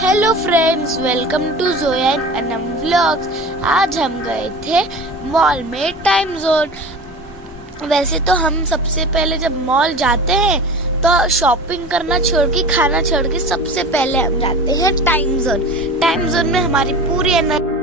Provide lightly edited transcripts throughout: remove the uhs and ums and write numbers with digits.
Hello friends, welcome to Zoya and Anam vlogs. आज हम गए थे मॉल में टाइम जोन। वैसे तो हम सबसे पहले जब मॉल जाते हैं तो शॉपिंग करना छोड़ के, खाना छोड़ के सबसे पहले हम जाते हैं टाइम जोन। टाइम जोन में हमारी पूरी एनर्जी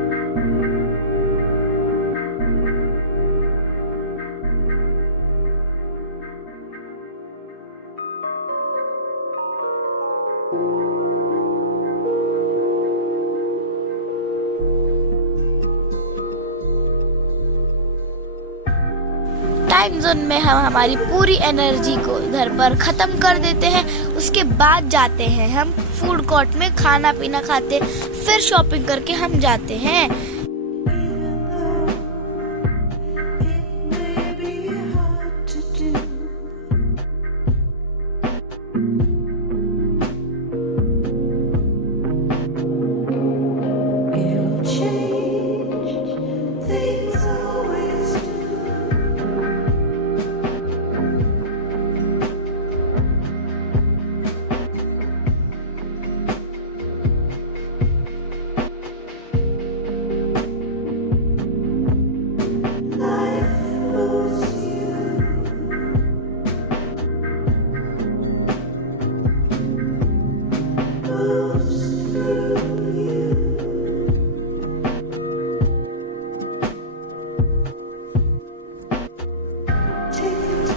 टाइम जोन में हम हमारी पूरी एनर्जी को इधर पर खत्म कर देते हैं। उसके बाद जाते हैं हम फूड कोर्ट में, खाना पीना खाते, फिर शॉपिंग करके हम जाते हैं।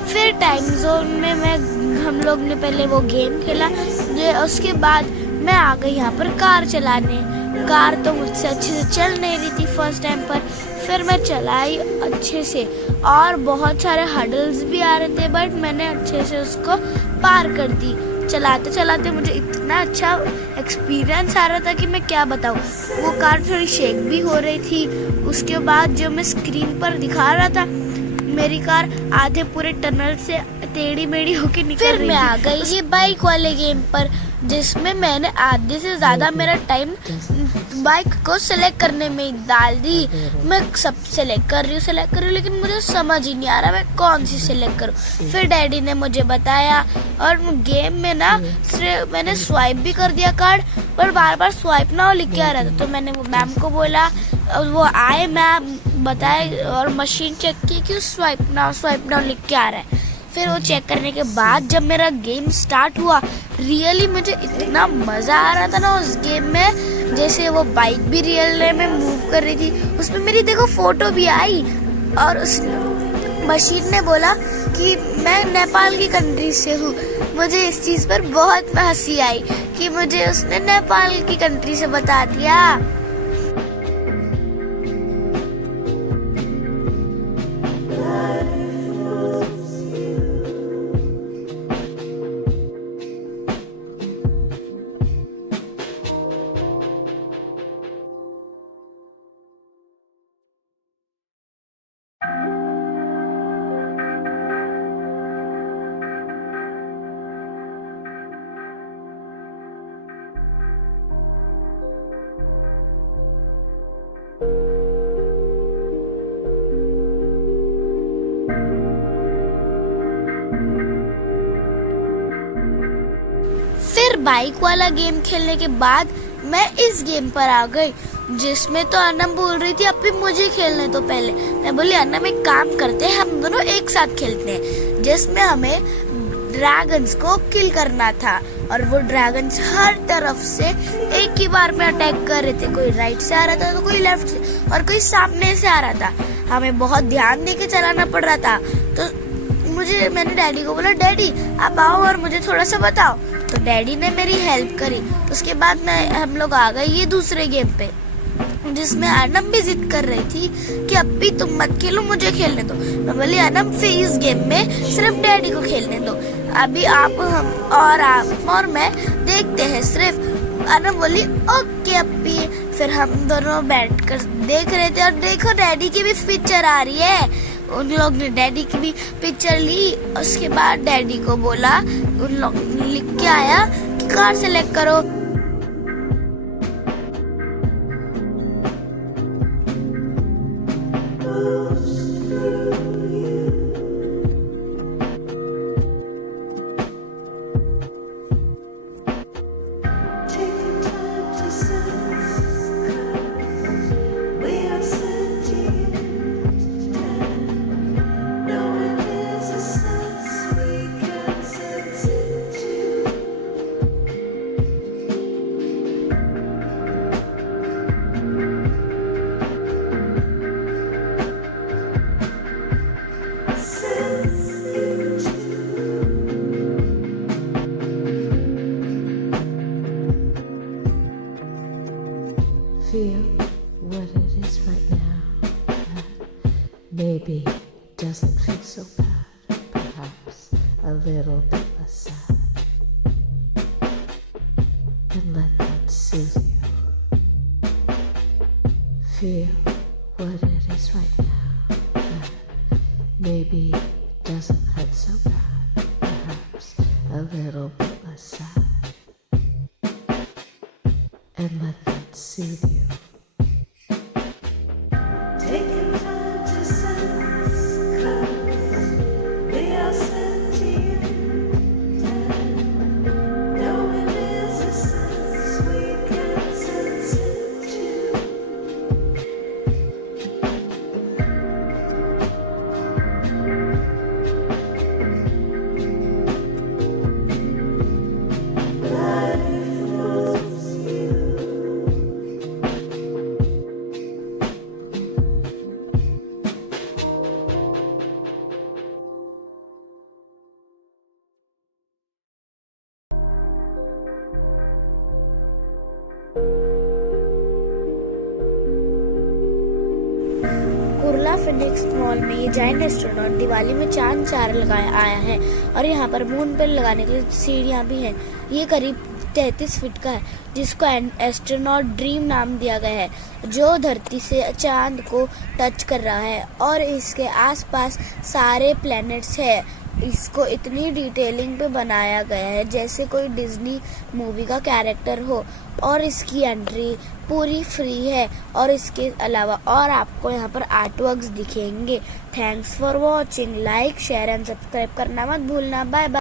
फिर टाइम जोन में हम लोग ने पहले वो गेम खेला। उसके बाद मैं आ गई यहाँ पर कार चलाने। कार तो मुझसे अच्छे से चल नहीं रही थी फर्स्ट टाइम पर, फिर मैं चलाई अच्छे से और बहुत सारे हडल्स भी आ रहे थे, बट मैंने अच्छे से उसको पार कर दी। चलाते चलाते मुझे इतना अच्छा एक्सपीरियंस आ रहा था कि मैं क्या बताऊँ। वो कार थोड़ी शेक भी हो रही थी। उसके बाद जो मैं स्क्रीन पर दिखा रहा था, मेरी कार आधे पूरे टनल से टेढ़ी मेढ़ी होके निकल रही थी। फिर मैं आ गई ये बाइक वाले गेम पर, जिसमें मैंने आधे से ज्यादा मेरा टाइम बाइक को सेलेक्ट करने में डाल दी। मैं सब सेलेक्ट कर रही हूँ, लेकिन मुझे समझ ही नहीं आ रहा मैं कौन सी सेलेक्ट करूँ। फिर डैडी ने मुझे बताया, और गेम में ना सिर्फ मैंने स्वाइप भी कर दिया कार्ड, पर बार बार स्वाइप ना हो लिख के आ रहा था। तो मैंने वो मैम को बोला, वो आए, मैम बताए और मशीन चेक की कि स्वाइप नाउ लिख के आ रहा है। फिर वो चेक करने के बाद जब मेरा गेम स्टार्ट हुआ, रियली मुझे इतना मजा आ रहा था ना उस गेम में। जैसे वो बाइक भी रियल में मूव कर रही थी, उसमें मेरी देखो फोटो भी आई। और उस मशीन ने बोला कि मैं नेपाल की कंट्री से हूँ। मुझे इस चीज पर बहुत हंसी आई कि मुझे उसने नेपाल की कंट्री से बता दिया। फिर बाइक वाला गेम खेलने के बाद मैं इस गेम पर आ गई, जिसमें तो अनम बोल रही थी अब भी मुझे खेलने तो पहले। मैं बोली अनम एक काम करते हैं, हम दोनों एक साथ खेलते हैं। जिसमें हमें ड्रैगन्स को किल करना था, और वो ड्रैगन्स हर तरफ से एक ही बार में अटैक कर रहे थे। कोई राइट से आ रहा था तो कोई लेफ्ट से, और कोई सामने से आ रहा था। हमें बहुत ध्यान देके चलाना पड़ रहा था। तो मैंने डैडी को बोला, डैडी आप आओ और मुझे थोड़ा सा बताओ। तो डैडी ने मेरी हेल्प करी। उसके बाद हम लोग आ गए ये दूसरे गेम पे, जिसमें अनम भी जिद कर रही थी कि अब भी तुम मत खेलो, मुझे खेलने दो। मैं बोली अनम फिर इस गेम में सिर्फ डैडी को खेलने दो, अभी आप आप और मैं देखते हैं सिर्फ। अनम बोली ओके अप्पी। फिर हम दोनों बैठकर देख रहे थे, और देखो डैडी की भी पिक्चर आ रही है। उन लोग ने डैडी की भी पिक्चर ली। उसके बाद डैडी को बोला, उन लोग लिख के आया कि कार सेलेक्ट करो। Feel what it is right now. Maybe doesn't feel so bad. Perhaps a little bit less sad. And let that soothe you. Feel what it is right now. Maybe doesn't hurt so bad. Perhaps a little bit less sad. And let that soothe you. Taking time to sense, 'cause we are sentient. Knowing there's a sense we can sense it too. Kurla Phoenix mall में ये giant astronaut Diwali में चांद चार लगाया आया है और यहाँ पर मून पे लगाने के लिए सीढ़ियाँ भी हैं। ये करीब 33 फीट का है, जिसको एस्ट्रोनॉट ड्रीम नाम दिया गया है, जो धरती से चांद को टच कर रहा है और इसके आसपास सारे प्लैनेट्स है। इसको इतनी डिटेलिंग पे बनाया गया है जैसे कोई डिज्नी मूवी का कैरेक्टर हो, और इसकी एंट्री पूरी फ्री है। और इसके अलावा और आपको यहाँ पर आर्टवर्क्स दिखेंगे। Thanks for watching. Like, share and subscribe करना मत भूलना। Bye bye.